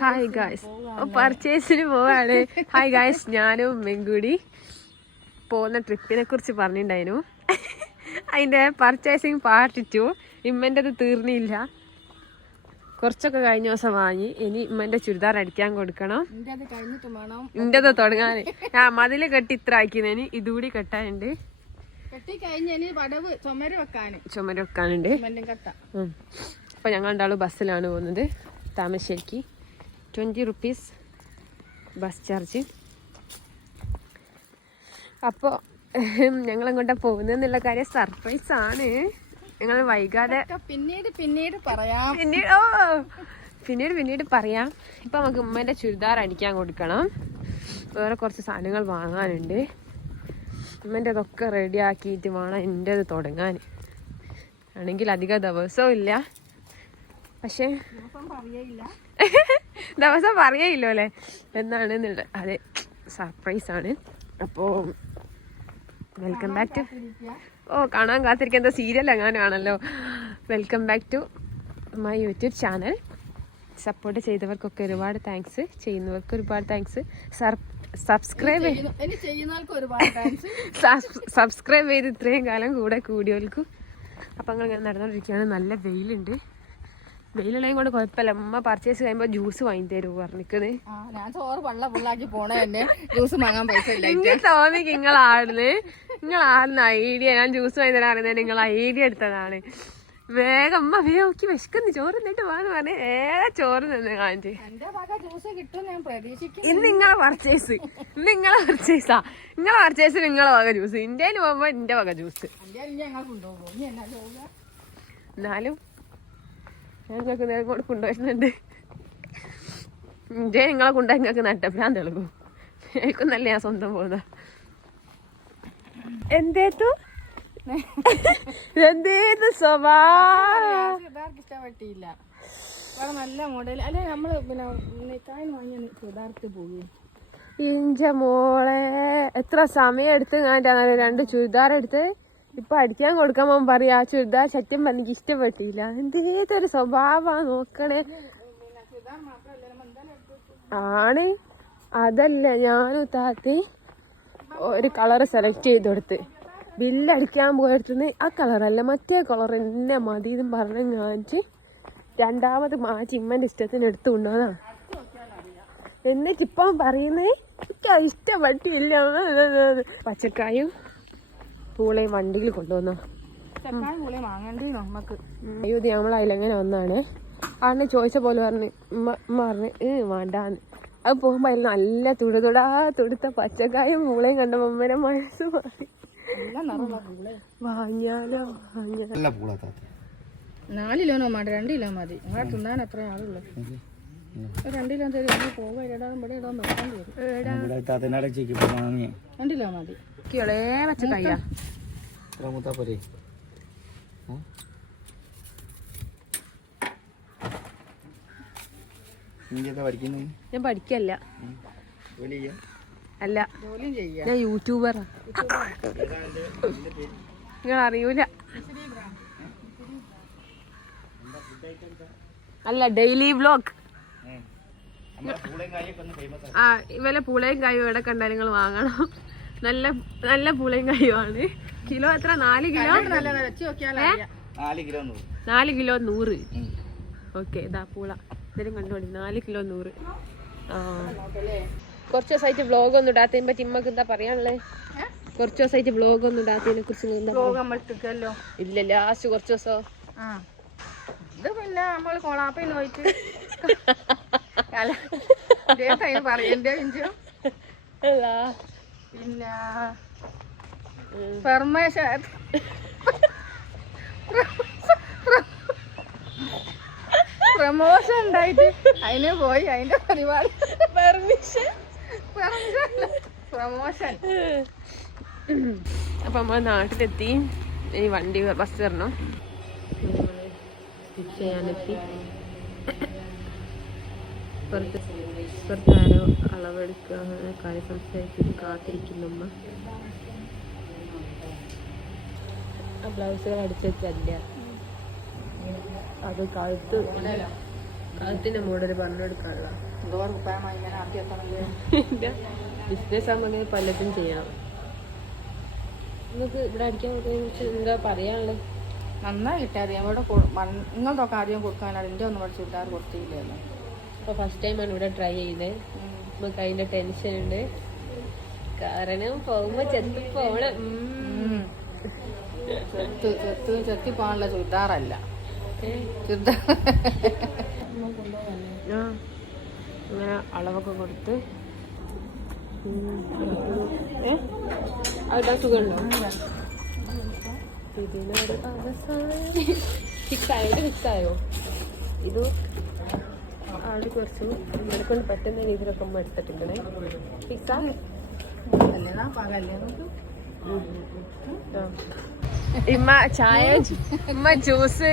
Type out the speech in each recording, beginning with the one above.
Hi guys, പർച്ചേസിന് പോവാണ്. Hi guys, ഞാനും ഉമ്മയും കൂടി പോകുന്ന ട്രിപ്പിനെ കുറിച്ച് പറഞ്ഞിട്ടുണ്ടായിരുന്നു. അതിൻ്റെ പർച്ചേസിങ് പാർട്ട് 2. ഇമ്മൻ്റെത് തീർന്നില്ല, കുറച്ചൊക്കെ കഴിഞ്ഞ ദിവസം വാങ്ങി. ഇനി ഇമ്മൻ്റെ ചുരിദാർ അടിക്കാൻ കൊടുക്കണം. ഇൻ്റെത് തുടങ്ങാൻ മതില് കെട്ടി ഇത്ര ആക്കിയതിന് ഇതുകൂടി കെട്ടാനുണ്ട്. ചുമര് വെക്കാനുണ്ട്. അപ്പൊ ഞങ്ങൾ രണ്ടാളും ബസ്സിലാണ് പോകുന്നത്. താമരശ്ശേരിക്ക് 20 rupees ബസ് ചാർജ്. അപ്പോൾ ഞങ്ങളെങ്ങോട്ടാ പോകുന്നതെന്നുള്ള കാര്യം സർപ്രൈസ് ആണ്. ഞങ്ങൾ വൈകാതെ പിന്നീട് പറയാം. ഇപ്പം നമുക്ക് ഉമ്മേൻ്റെ ചുരിദാർ അടിക്കാൻ കൊടുക്കണം. വേറെ കുറച്ച് സാധനങ്ങൾ വാങ്ങാനുണ്ട്. ഉമ്മൻ്റെ അതൊക്കെ റെഡി ആക്കിയിട്ട് വേണം എൻ്റെത് തുടങ്ങാൻ. ആണെങ്കിൽ അധികം ദിവസവും ഇല്ല, പക്ഷേ ദിവസം പറയയില്ലോ അല്ലേ എന്നാണെന്നുള്ളത്. അതെ, സർപ്രൈസ് ആണ്. അപ്പോൾ വെൽക്കം ബാക്ക് ടു കാണാൻ കാത്തിരിക്കുന്ന സീരിയൽ എങ്ങാനാണല്ലോ. Welcome back to my YouTube channel. Support ചെയ്തവർക്കൊക്കെ ഒരുപാട് താങ്ക്സ്, ചെയ്യുന്നവർക്ക് ഒരുപാട് താങ്ക്സ്, സബ്സ്ക്രൈബ് ചെയ്ത് ഇത്രയും കാലം കൂടെ കൂടിയവർക്കും. അപ്പം അങ്ങനെ ഞാൻ നടന്നുകൊണ്ടിരിക്കുകയാണ്. നല്ല വെയിലുണ്ട്. വെയിലുള്ളതും കൊണ്ട് കുഴപ്പമില്ല. അമ്മ പർച്ചേസ് കഴിയുമ്പോൾ ജ്യൂസ് വാങ്ങി തരുമോ പറഞ്ഞിരിക്കുന്നത്. ഞാൻ ചോറ് വെള്ളം ഫുള്ളാക്കി പോണേ, ജ്യൂസ് വാങ്ങാൻ പൈസ ഇല്ല. തോന്നിക്ക് നിങ്ങളാടുന്ന ഐഡിയ. ഞാൻ ജ്യൂസ് വാങ്ങി തരാൻ അറിയുന്നത് നിങ്ങൾ ഐഡിയ എടുത്തതാണ്. വേഗം അമ്മ വേഗം വിശക്കുന്നു, ചോറ് നിന്നിട്ട് പോകാന്ന് പറഞ്ഞ് ചോറ് നിന്ന് കാണിച്ച്. ഇന്ന് നിങ്ങളെ പർച്ചേസാ. നിങ്ങളെ പർച്ചേസ് നിങ്ങളെ വക ജ്യൂസ്. ഇന്ത്യയിൽ പോകുമ്പോ എന്റെ വക ജ്യൂസ്. എന്നാലും ഞങ്ങൾക്ക് നേരം കൊണ്ട് കൊണ്ടുപോയിരുന്നുണ്ട്. ഇന്ത്യ നിങ്ങളെ കൊണ്ടുപോയി നിങ്ങൾക്ക് നട്ടപ്പിലാൻ തെളിവും. എനിക്കൊന്നല്ല ഞാൻ സ്വന്തം പോകുന്ന. എന്തേത്തു സ്വഭാവം ഇഷ്ടപ്പെട്ടില്ല. നല്ല മോഡൽ അല്ലെ. നമ്മള് ചുരിദാർക്ക് പോകും. ഇഞ്ച മോളെ എത്ര സമയം എടുത്ത് ഞാൻ 2 ചുരിദാർ എടുത്ത് ഇപ്പൊ അടിക്കാൻ കൊടുക്കാൻ പോകുമ്പോ പറയാ ചുരിദാർ സത്യം എനിക്ക് ഇഷ്ടപ്പെട്ടില്ല. എന്തേതൊരു സ്വഭാവ നോക്കണേ. ആണ് അതല്ല, ഞാനും താത്തി ഒരു കളറ് സെലക്ട് ചെയ്ത് കൊടുത്ത് ബില്ലടിക്കാൻ പോയെടുത്തുനിന്ന് ആ കളറല്ല മറ്റേ കളർ എന്നെ മതി എന്നും പറഞ്ഞ് കാണിച്ച് രണ്ടാമത് മാറ്റി ഇമ്മൻ്റെ ഇഷ്ടത്തിന് എടുത്തു കൊണ്ടുവന്നാ. എന്നിട്ട് ഇപ്പം പറയുന്നേ എനിക്ക് ഇഷ്ടപ്പെട്ടില്ല. പച്ചക്കായും പൂളയും വണ്ടിയിൽ കൊണ്ടുവന്നോ. അയ്യോ നമ്മളതിലെങ്ങനെ വന്നാണ്. ആളിനെ ചോദിച്ച പോലെ പറഞ്ഞ് ഉമ്മ പറഞ്ഞ് വേണ്ടാന്ന്. അത് പോകുമ്പോ അതിൽ നല്ല തുടുത്ത പച്ചക്കായും പൂളയും കണ്ട അമ്മേനെ മനസ്സ് പറഞ്ഞു വാങ്ങിയാലോ. 4 കിലോ വേണ്ട, 2 കിലോ മതി. നിങ്ങളെ തിന്നാൻ എത്ര ആളുള്ളൂ? 2 കിലോ തരും. പോവാ ഇടാൻ ഇവിടെ ഇടാൻ നോക്കേണ്ടി വരും. 2 കിലോ മതി. പച്ചക്കായ ഞാൻ പഠിക്കല്ല, അല്ല ഞാൻ യൂട്യൂബറാ. നിങ്ങൾ അറിയൂല. അല്ല, ഡെയിലി വ്ലോഗ്. ഇവലെ പൂളയും കായും എവിടെ കണ്ടാലും നിങ്ങൾ വാങ്ങണം. നല്ല പൂളയും കായുമാണ്. കിലോ എത്ര? 4 കിലോ. 4 കിലോ 100. ഓക്കെ, ഇതാ പൂള. ഇതിലും കണ്ടോളി, 4 കിലോ 100. കുറച്ച് ദിവസമായിട്ട് വ്ലോഗ് ഒന്നും ഇടാത്തതിനെ പറ്റി ഇമ്മക്ക് എന്താ പറയാനുള്ളത്? കുറച്ച് ദിവസമായിട്ട് വ്ലോഗ് ഒന്നും ഇടാത്തതിനെ കുറിച്ച് ഇല്ല. ലാസ്റ്റ് കുറച്ച് ദിവസം പിന്നെ നമ്മള് കൊളാപ്പിന് പോയിട്ട് പറയണ്ടേ. പിന്നെ പ്രമോഷൻ ഉണ്ടായിട്ട് അതിന് പോയി. അതിന്റെ പരിപാടി പ്രമോഷൻ. അപ്പൊ നമ്മൾ നാട്ടിലെത്തി. ഇനി വണ്ടി ബസ് വരണം. സ്റ്റിച്ച് ചെയ്യാനെത്തി. ഇപ്പുറത്താരോ അളവെടുക്കുക, അങ്ങനെ കാര്യം സംസാരിച്ചിട്ട് കാത്തിരിക്കുന്നുമ്മ. ആ ബ്ലൗസുകൾ അടിച്ചു വെച്ചല്ല, അത് കഴുത്ത് അതിന്റെ മോഡൽ പറഞ്ഞെടുക്കാനുള്ള എന്തോ കുപ്പായമായി ഇങ്ങനെ ആക്കി എത്തണല്ലേ. ബിസിനസ് ആകുമ്പോൾ പലതും ചെയ്യണം. നിങ്ങൾക്ക് ഇവിടെ അടിക്കാൻ കുറിച്ച് എന്താ പറയാനുള്ളത്? നന്നായി കിട്ടിയാൽ ഇവിടെ നിങ്ങളതൊക്കെ ആദ്യം കൊടുക്കാനാണ്. എൻ്റെ ഒന്നും പഠിച്ച് കിട്ടാറ് കൊടുത്തില്ലല്ലോ. അപ്പോൾ ഫസ്റ്റ് ടൈമാണ് ഇവിടെ ട്രൈ ചെയ്തത്. നമുക്ക് അതിൻ്റെ ടെൻഷൻ ഉണ്ട്. കാരണം പോകുമ്പോൾ ചെത്തി പോകണം. ചെത്തി പോകാനുള്ള ചുരിദാറല്ല, അങ്ങനെ അളവൊക്കെ കൊടുത്ത് അവിടെ സുഖമുണ്ടോ? ഇതിനൊരു ഫിക്സായോ? ഇത് ആള് കുറച്ച് നമ്മളെ കൊണ്ട് പറ്റുന്ന രീതിയിലൊക്കെ അമ്മ എടുത്തിട്ടുണ്ടേ. ഫിക്സാ ഇമ്മ ചായ ഇമ്മ ജ്യൂസ്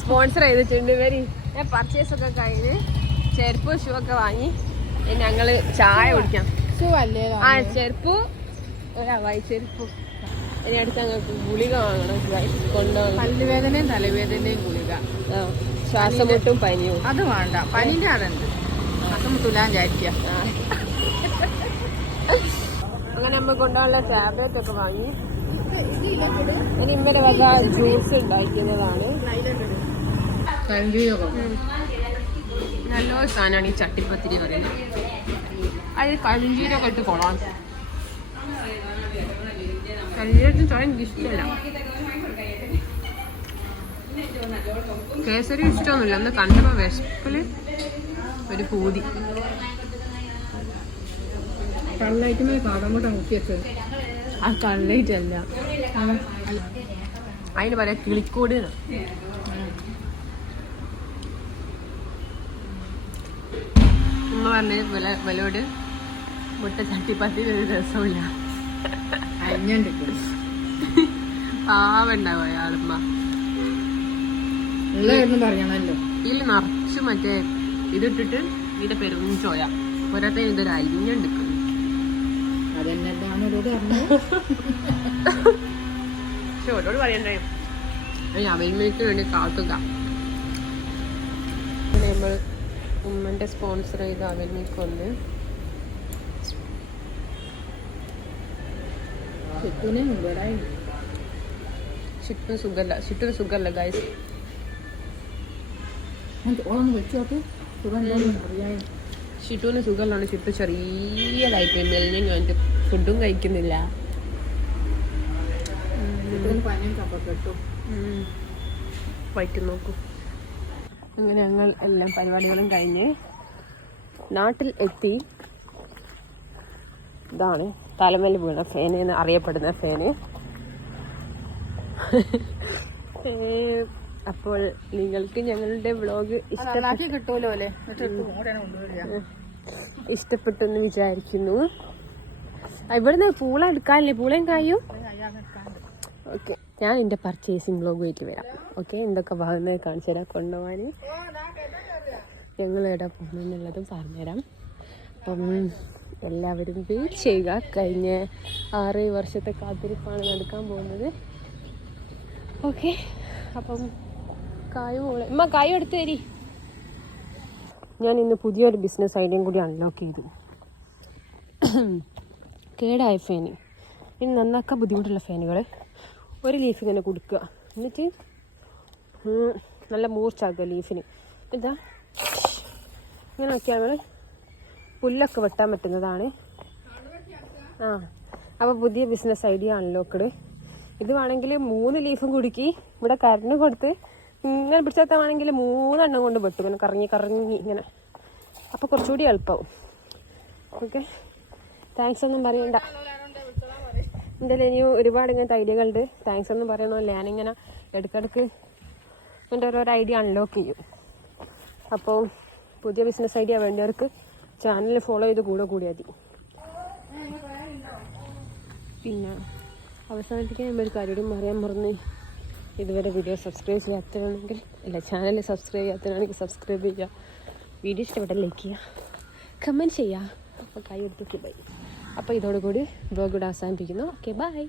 സ്പോൺസർ ചെയ്തിട്ടുണ്ട്. ഇവര് ഞാൻ പർച്ചേസ് ഒക്കെ കഴിഞ്ഞ് ചെരുപ്പ് ഷൂ ഒക്കെ വാങ്ങി ഞങ്ങള് ചായ കുടിക്കാം. ആ ചെരുപ്പ് ഒരാവായി ചെരുപ്പ്. ഇനി അടുത്ത് ഞങ്ങൾക്ക് ഗുളിക വാങ്ങണം. കൊണ്ടുപോകണം. പല്ലുവേദനയും തലവേദനയും ഗുളിക, ശ്വാസമുട്ടും പനിയും. അത് വേണ്ട, പനിന്റെ അതുണ്ട്. ശ്വാസം മുട്ടൂലാൻ വിചാരിക്കുക. അങ്ങനെ നമ്മൾ കൊണ്ടുപോകാനുള്ള ടാബ്ലറ്റ് ഒക്കെ വാങ്ങി. ഇനി ഇമ്മയുടെ വക ജ്യൂസ് ഉണ്ടാക്കുന്നതാണ്. നല്ലൊരു സാധനമാണ് ഈ ചട്ടിപ്പത്തിരി പറയുന്നത്. അതിൽ കരിഞ്ചീരൊക്കെ ഇട്ട് കൊള്ളാം. കരിഞ്ചീരത്തിന് ചോയ എനിക്ക് ഇഷ്ടമല്ല. കേസരി ഇഷ്ടമൊന്നുമില്ല. ഒന്ന് കണ്ടപ്പോൾ വിശപ്പില് ഒരു പൂതി. കള്ളായിട്ട് കാടങ്ങോട്ട് മുക്കി വെച്ചത്. ആ കള്ളൈറ്റ് അല്ല, അതിന് പറയാം കിളിക്കൂട്. ഉമ്മ പറഞ്ഞ് വിലയോട് മുട്ട ചട്ടിപ്പത്തി ഒരു രസമില്ല. പാവുണ്ടാവും അയാളുമ്മ. പറയണല്ലോ ഇതിൽ നിറച്ച് മറ്റേ ഇതിട്ടിട്ട് ഇതിന്റെ പെരും ചോയ പോരാത്ത ഇതൊരു അരിഞ്ഞെടുക്കുന്നു. പക്ഷെ ഓരോട് പറയണ്ടേ അവന്മയ്ക്ക് വേണ്ടി കാത്തുക. നമ്മൾ ഉമ്മന്റെ സ്പോൺസർ ചെയ്ത അവന്മയ്ക്ക് വന്ന് ചുറ്റിന് സുഖല്ല ഗൈസ്. ഷിറ്റുവിന് സുഖമല്ലാണ്. ചുറ്റു ചെറിയതായിട്ട് മെലിഞ്ഞു വേണ്ടി ഫുഡും കഴിക്കുന്നില്ല. വൈറ്റ് നോക്കൂ. അങ്ങനെ ഞങ്ങൾ എല്ലാം പരിപാടികളും കഴിഞ്ഞ് നാട്ടിൽ എത്തി. ഇതാണ് തലമേൽ വീണ ഫാന് എന്ന് അറിയപ്പെടുന്ന ഫാന്. അപ്പോൾ നിങ്ങൾക്ക് ഞങ്ങളുടെ വ്ളോഗ് ഇഷ്ടപ്പെട്ടെന്ന് വിചാരിക്കുന്നു. ഇവിടുന്ന് പൂള എടുക്കാനില്ലേ? പൂളയും കായും. ഓക്കെ, ഞാൻ എൻ്റെ പർച്ചേസിങ് വ്ളോഗുമായിട്ട് വരാം. ഓക്കെ, എന്തൊക്കെ വാങ്ങുന്നത് കാണിച്ചു തരാം. കൊണ്ടുപോകാൻ ഞങ്ങൾ എവിടെ പോകുന്നുള്ളതും പറഞ്ഞുതരാം. അപ്പം എല്ലാവരും വെയിറ്റ് ചെയ്യുക. കഴിഞ്ഞ 6 വർഷത്തെ കാത്തിരിപ്പാണ് നടക്കാൻ പോകുന്നത്. ഓക്കെ, അപ്പം കായും ഉമ്മ കായും എടുത്ത് തരി. ഞാൻ ഇന്ന് പുതിയൊരു ബിസിനസ് ഐഡിയയും കൂടി അൺലോക്ക് ചെയ്തു. കേടായ ഫാന്, ഇനി നന്നാക്കാൻ ബുദ്ധിമുട്ടുള്ള ഫാനുകൾ ഒരു ലീഫ് ഇങ്ങനെ കൊടുക്കുക. എന്നിട്ട് നല്ല മൂർച്ചാക്കുക ലീഫിന്. എന്താ ഇങ്ങനെ നോക്കിയാൽ നമ്മൾ പുല്ലൊക്കെ വെട്ടാൻ പറ്റുന്നതാണ്. അപ്പോൾ പുതിയ ബിസിനസ് ഐഡിയ അൺലോക്കഡ്. ഇത് വേണമെങ്കിൽ 3 ലീഫും കുടുക്കി ഇവിടെ കരണ്ട് കൊടുത്ത് ഇങ്ങനെ പിടിച്ചാൽ 3 എണ്ണം കൊണ്ട് വെട്ടും. ഇങ്ങനെ കറങ്ങി കറങ്ങി ഇങ്ങനെ. അപ്പോൾ കുറച്ചുകൂടി എളുപ്പമാവും. ഓക്കെ, താങ്ക്സ് ഒന്നും പറയണ്ട. എന്തായാലും ഇനിയും ഒരുപാട് ഇങ്ങനത്തെ ഐഡിയകളുണ്ട്. താങ്ക്സ് ഒന്നും പറയണമല്ലോ. ഞാനിങ്ങനെ ഇടയ്ക്കിടയ്ക്ക് എൻ്റെ ഓരോ ഐഡിയ അൺലോക്ക് ചെയ്യും. അപ്പോൾ പുതിയ ബിസിനസ് ഐഡിയ വേണ്ടവർക്ക് ചാനൽ ഫോളോ ചെയ്ത് കൂടിയാൽ മതി. പിന്നെ അവസാനിപ്പിക്കാൻ ഞാൻ ഒരു കാര്യം പറയാൻ മറന്ന്, ഇതുവരെ വീഡിയോ സബ്സ്ക്രൈബ് ചെയ്യാത്തതാണെങ്കിൽ ചാനൽ സബ്സ്ക്രൈബ് ചെയ്യാത്തതാണെങ്കിൽ സബ്സ്ക്രൈബ് ചെയ്യുക. വീഡിയോ ഇഷ്ടപ്പെട്ടാൽ ലൈക്ക് ചെയ്യുക, കമൻറ്റ് ചെയ്യുക. അപ്പോൾ കൈ എടുത്ത് ബൈ. അപ്പോൾ ഇതോടുകൂടി വ്ലോഗ് ഇവിടെ അവസാനിപ്പിക്കുന്നു. Okay, by.